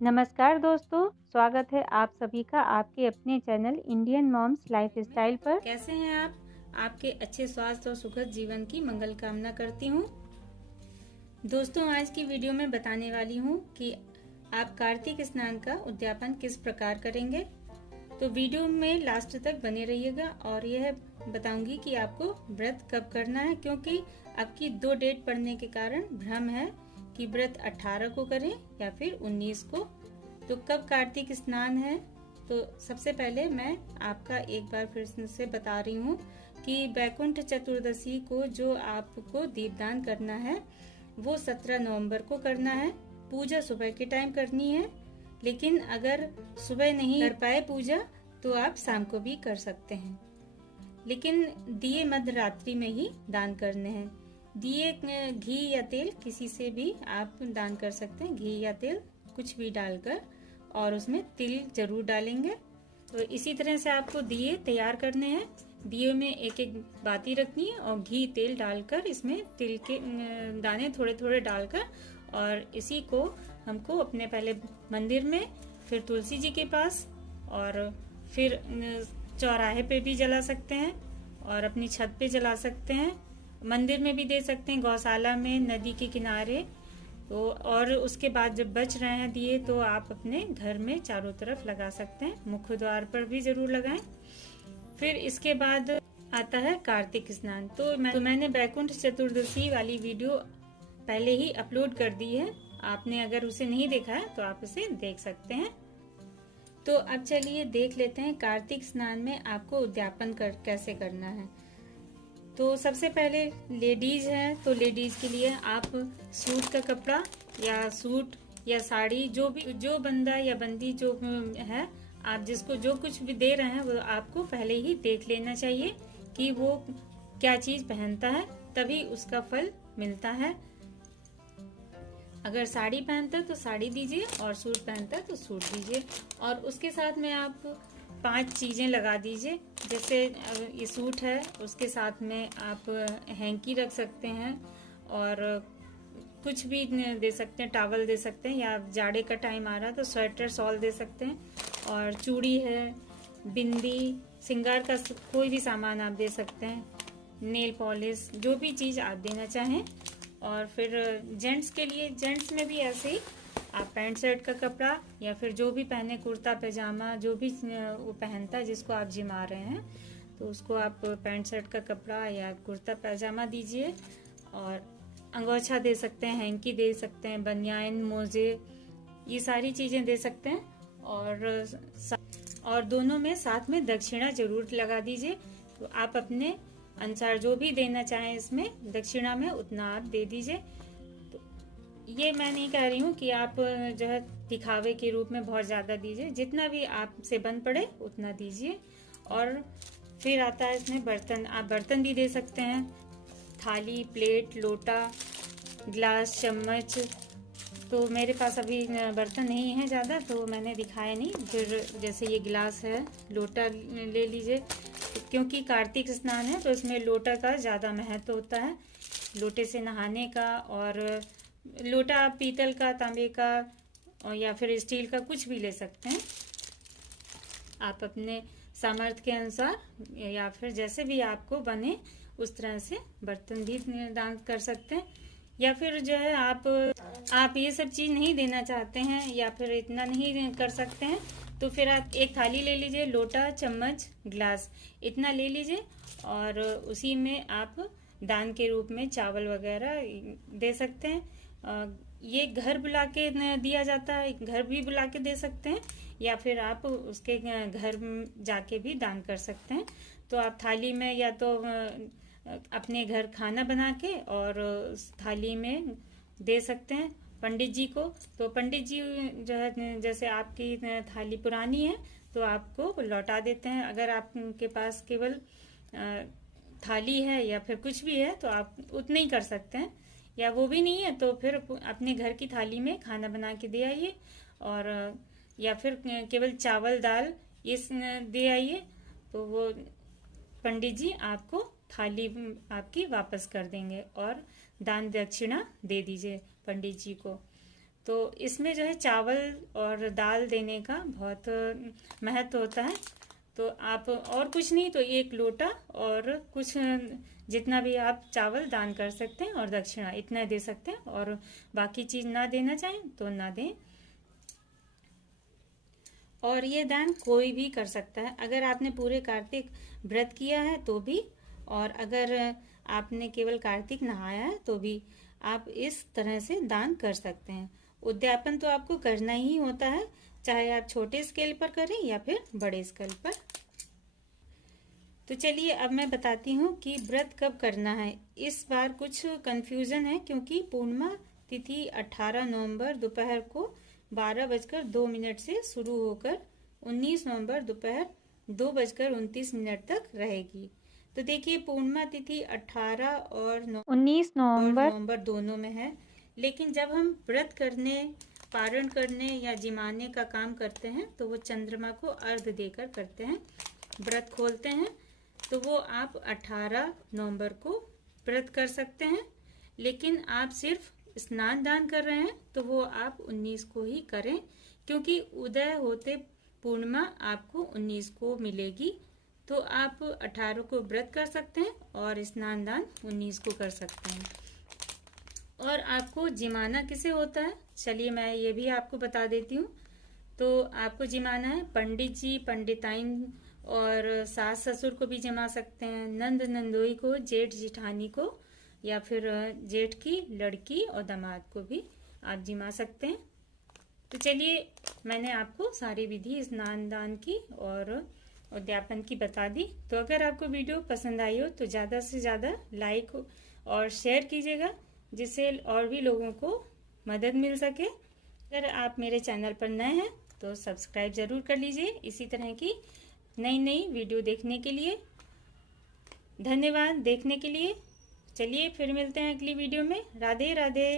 नमस्कार दोस्तों, स्वागत है आप सभी का आपके अपने चैनल इंडियन मॉम्स लाइफस्टाइल पर। कैसे हैं आप? आपके अच्छे स्वास्थ्य और सुखद जीवन की मंगल कामना करती हूँ। दोस्तों, आज की वीडियो में बताने वाली हूँ कि आप कार्तिक स्नान का उद्यापन किस प्रकार करेंगे। तो वीडियो में लास्ट तक बने रहिएगा और यह बताऊंगी कि आपको व्रत कब करना है, क्योंकि आपकी 2 डेट पड़ने के कारण भ्रम है कि व्रत 18 को करें या फिर 19 को। तो कब कार्तिक स्नान है, तो सबसे पहले मैं आपका एक बार फिर से बता रही हूँ कि वैकुंठ चतुर्दशी को जो आपको दीपदान करना है वो 17 नवंबर को करना है। पूजा सुबह के टाइम करनी है, लेकिन अगर सुबह नहीं कर पाए पूजा तो आप शाम को भी कर सकते हैं, लेकिन दिए मध्य रात्रि में ही दान करने हैं। दिए घी या तेल किसी से भी आप दान कर सकते हैं, घी या तेल कुछ भी डालकर, और उसमें तिल जरूर डालेंगे। तो इसी तरह से आपको दिए तैयार करने हैं। दिए में एक एक बाती रखनी है और घी तेल डालकर इसमें तिल के दाने थोड़े थोड़े डालकर, और इसी को हमको अपने पहले मंदिर में, फिर तुलसी जी के पास, और फिर चौराहे पे भी जला सकते हैं और अपनी छत पे जला सकते हैं, मंदिर में भी दे सकते हैं, गौशाला में, नदी के किनारे। तो और उसके बाद जब बच रहे हैं दिए तो आप अपने घर में चारों तरफ लगा सकते हैं, मुख्य द्वार पर भी जरूर लगाएं। फिर इसके बाद आता है कार्तिक स्नान। तो मैंने वैकुंठ चतुर्दशी वाली वीडियो पहले ही अपलोड कर दी है। आपने अगर उसे नहीं देखा है तो आप उसे देख सकते हैं। तो अब चलिए देख लेते हैं कार्तिक स्नान में आपको उद्यापन कैसे करना है। तो सबसे पहले लेडीज है, तो लेडीज के लिए आप सूट का कपड़ा या सूट या साड़ी, जो बंदा या बंदी जो है, आप जिसको जो कुछ भी दे रहे हैं वो आपको पहले ही देख लेना चाहिए कि वो क्या चीज पहनता है, तभी उसका फल मिलता है। अगर साड़ी पहनता है तो साड़ी दीजिए, और सूट पहनता है तो सूट दीजिए, और उसके साथ में आप 5 चीजें लगा दीजिए। जैसे ये सूट है, उसके साथ में आप हैंकी रख सकते हैं, और कुछ भी दे सकते हैं, टॉवल दे सकते हैं, या जाड़े का टाइम आ रहा है तो स्वेटर शॉल दे सकते हैं, और चूड़ी है, बिंदी, श्रृंगार का कोई भी सामान आप दे सकते हैं, नेल पॉलिश, जो भी चीज आप देना चाहें। और फिर जेंट्स के लिए, जेंट्स में भी ऐसे ही आप पैंट शर्ट का कपड़ा, या फिर जो भी पहने, कुर्ता पैजामा, जो भी वो पहनता है जिसको आप जिमा रहे हैं, तो उसको आप पैंट शर्ट का कपड़ा या कुर्ता पैजामा दीजिए। और अंगोछा दे सकते हैं, हैंकी दे सकते हैं, बनियान, मोजे, ये सारी चीजें दे सकते हैं। और दोनों में साथ में दक्षिणा जरूर लगा दीजिए। तो आप अपने अनुसार जो भी देना चाहें इसमें दक्षिणा में उतना आप दे दीजिए। तो ये मैं नहीं कह रही हूँ कि आप जो है दिखावे के रूप में बहुत ज्यादा दीजिए, जितना भी आपसे बन पड़े उतना दीजिए। और फिर आता है इसमें बर्तन, आप बर्तन भी दे सकते हैं, थाली, प्लेट, लोटा, गिलास, चम्मच। तो मेरे पास अभी बर्तन नहीं है ज़्यादा, तो मैंने दिखाया नहीं। फिर जैसे ये गिलास है, लोटा ले लीजिए, क्योंकि कार्तिक स्नान है तो इसमें लोटा का ज़्यादा महत्व होता है, लोटे से नहाने का। और लोटा आप पीतल का, तांबे का, और या फिर स्टील का, कुछ भी ले सकते हैं। आप अपने सामर्थ्य के अनुसार या फिर जैसे भी आपको बने उस तरह से बर्तन भी दान कर सकते हैं। या फिर जो है आप ये सब चीज नहीं देना चाहते हैं या फिर इतना नहीं कर सकते हैं, तो फिर आप एक थाली ले लीजिए, लोटा, चम्मच, ग्लास, इतना ले लीजिए, और उसी में आप दान के रूप में चावल वगैरह दे सकते हैं। ये घर बुला के दिया जाता है, घर भी बुला के दे सकते हैं, या फिर आप उसके घर जाके भी दान कर सकते हैं। तो आप थाली में या तो अपने घर खाना बना के और उस थाली में दे सकते हैं पंडित जी को। तो पंडित जी जो है, जैसे आपकी थाली पुरानी है तो आपको लौटा देते हैं। अगर आपके पास केवल थाली है या फिर कुछ भी है तो आप उतने ही कर सकते हैं, या वो भी नहीं है तो फिर अपने घर की थाली में खाना बना के दे आइए, और या फिर केवल चावल दाल ये दे आइए, तो वो पंडित जी आपको थाली आपकी वापस कर देंगे, और दान दक्षिणा दे दीजिए पंडित जी को। तो इसमें जो है चावल और दाल देने का बहुत महत्व होता है। तो आप और कुछ नहीं तो 1 लोटा और कुछ जितना भी आप चावल दान कर सकते हैं और दक्षिणा इतना दे सकते हैं, और बाकी चीज ना देना चाहें तो ना दें। और ये दान कोई भी कर सकता है, अगर आपने पूरे कार्तिक व्रत किया है तो भी, और अगर आपने केवल कार्तिक नहाया है तो भी आप इस तरह से दान कर सकते हैं। उद्यापन तो आपको करना ही होता है, चाहे आप छोटे स्केल पर करें या फिर बड़े स्केल पर। तो चलिए अब मैं बताती हूँ कि व्रत कब करना है। इस बार कुछ कंफ्यूजन है क्योंकि पूर्णिमा तिथि 18 नवंबर दोपहर को 12:02 से शुरू होकर 19 नवंबर दोपहर 2:29 तक रहेगी। तो देखिए पूर्णिमा तिथि 18 और 19 नवंबर दोनों में है, लेकिन जब हम व्रत करने, पारण करने या जिमाने का काम करते हैं तो वो चंद्रमा को अर्घ्य देकर करते हैं। व्रत खोलते हैं तो वो आप 18 नवंबर को व्रत कर सकते हैं, लेकिन आप सिर्फ स्नान दान कर रहे हैं तो वो आप 19 को ही करें, क्योंकि उदय होते पूर्णिमा आपको 19 को मिलेगी। तो आप 18 को व्रत कर सकते हैं और स्नान दान 19 को कर सकते हैं। और आपको जिमाना किसे होता है, चलिए मैं ये भी आपको बता देती हूँ। तो आपको जिमाना है पंडित जी, पंडिताइन और सास ससुर को भी जमा सकते हैं, नंद नंदोई को, जेठ जिठानी को, या फिर जेठ की लड़की और दामाद को भी आप जिमा सकते हैं। तो चलिए मैंने आपको सारी विधि स्नान दान की और उद्यापन की बता दी। तो अगर आपको वीडियो पसंद आई हो तो ज़्यादा से ज़्यादा लाइक और शेयर कीजिएगा, जिससे और भी लोगों को मदद मिल सके। अगर आप मेरे चैनल पर नए हैं तो सब्सक्राइब ज़रूर कर लीजिए इसी तरह की नई नई वीडियो देखने के लिए। धन्यवाद देखने के लिए। चलिए फिर मिलते हैं अगली वीडियो में। राधे राधे।